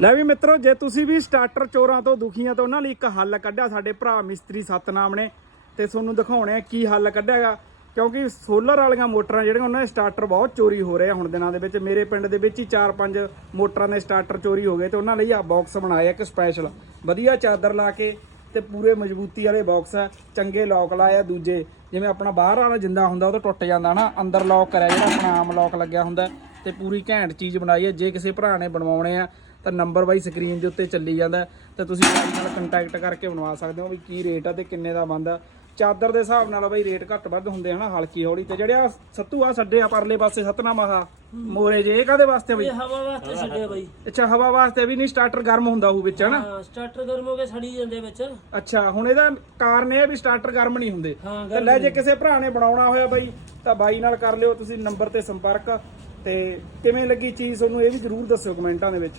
ਲੈ ਵੀ ਮਿੱਤਰੋ, ਜੇ ਤੁਸੀਂ ਵੀ ਸਟਾਰਟਰ ਚੋਰਾਂ ਤੋਂ ਦੁਖੀਆਂ ਤਾਂ ਉਹਨਾਂ ਲਈ ਇੱਕ ਹੱਲ ਕੱਢਿਆ ਸਾਡੇ ਭਰਾ ਮਿਸਤਰੀ ਸਤਨਾਮ ਨੇ ਤੇ ਤੁਹਾਨੂੰ ਦਿਖਾਉਣੇ ਆ ਕੀ ਹੱਲ ਕੱਢਿਆਗਾ। ਕਿਉਂਕਿ ਸੋਲਰ ਵਾਲੀਆਂ ਮੋਟਰਾਂ ਜਿਹੜੀਆਂ, ਉਹਨਾਂ ਦੇ ਸਟਾਰਟਰ ਬਹੁਤ ਚੋਰੀ ਹੋ ਰਹੇ ਆ ਹੁਣ ਦਿਨਾਂ ਦੇ ਵਿੱਚ। ਮੇਰੇ ਪਿੰਡ ਦੇ ਵਿੱਚ ਹੀ 4-5 ਮੋਟਰਾਂ ਦੇ ਸਟਾਰਟਰ ਚੋਰੀ ਹੋ ਗਏ ਤੇ ਉਹਨਾਂ ਲਈ ਆ ਬਾਕਸ ਬਣਾਇਆ ਇੱਕ ਸਪੈਸ਼ਲ ਵਧੀਆ ਚਾਦਰ ਲਾ ਕੇ ਤੇ ਪੂਰੇ ਮਜ਼ਬੂਤੀ ਵਾਲੇ ਬਾਕਸ ਆ। ਚੰਗੇ ਲੋਕ ਲਾਏ ਆ ਦੂਜੇ। ਜਿਵੇਂ ਆਪਣਾ ਬਾਹਰ ਵਾਲਾ ਜਿੰਦਾ ਹੁੰਦਾ, ਉਹ ਤਾਂ ਟੁੱਟ ਜਾਂਦਾ ਨਾ। ਅੰਦਰ ਲੋਕ ਕਰਿਆ ਜਿਹੜਾ ਆਪਣਾ ਆਮ ਲੋਕ ਲੱਗਿਆ ਹੁੰਦਾ। ਤੇ ਪੂਰੀ ਘੈਂਟ ਚੀਜ਼ ਬਣਾਈ ਹੈ। ਜੇ ਕਿਸੇ ਭਰਾ ਨੇ ਬਣਵਾਉਣੇ ਆ ਤਾਂ ਨੰਬਰ ਬਾਈ ਸਕਰੀਨ ਦੇ ਉੱਤੇ ਚੱਲੀ ਜਾਂਦਾ ਤੇ ਤੁਸੀਂ ਬਾਈ ਨਾਲ ਕੰਟੈਕਟ ਕਰਕੇ ਬਣਵਾ ਸਕਦੇ ਹੋ ਵੀ ਕੀ ਰੇਟ ਆ ਤੇ ਕਿੰਨੇ ਦਾ ਬੰਦਾ ਚਾਦਰ ਦੇ ਹਿਸਾਬ ਨਾਲ ਬਾਈ ਰੇਟ ਘੱਟ ਵੱਧ ਹੁੰਦੇ ਹਨਾ ਹਲਕੀ ਹੌਲੀ ਤੇ ਜਿਹੜੇ ਆ ਸੱਤੂ ਆ ਛੱਡੇ ਆ ਪਰਲੇ ਪਾਸੇ ਸਤਨਾਮ ਆਹ ਮੋਰੇ ਜੇ ਇਹ ਕਾਦੇ ਵਾਸਤੇ ਬਈ? ਇਹ ਹਵਾ ਵਾਸਤੇ ਛੱਡਿਆ ਬਾਈ। ਅੱਛਾ ਹਵਾ ਵਾਸਤੇ ਵੀ ਨਹੀਂ ਸਟਾਰਟਰ ਗਰਮ ਹੁੰਦਾ ਉਹ ਵਿੱਚ ਹਨਾ? ਹਾਂ ਸਟਾਰਟਰ ਗਰਮ ਹੋ ਕੇ ਸੜੀ ਜਾਂਦੇ ਵਿੱਚ। ਅੱਛਾ ਹੁਣ ਇਹਦਾ ਕਾਰਨ ਇਹ ਵੀ ਸਟਾਰਟਰ ਗਰਮ ਨਹੀਂ ਹੁੰਦੇ। ਤੇ ਲੈ ਜੇ ਕਿਸੇ ਭਰਾ ਨੇ ਬਣਾਉਣਾ ਹੋਇਆ ਬਾਈ ਤਾਂ ਬਾਈ ਨਾਲ ਕਰ ਲਿਓ ਤੁਸੀਂ ਨੰਬਰ ਤੇ ਸੰਪਰਕ। ਤੇ ਕਿਵੇਂ ਲੱਗੀ ਚੀਜ਼ ਤੁਹਾਨੂੰ ਇਹ ਵੀ ਜਰੂਰ ਦੱਸਿਓ ਕਮੈਂਟਾਂ ਦੇ ਵਿੱਚ।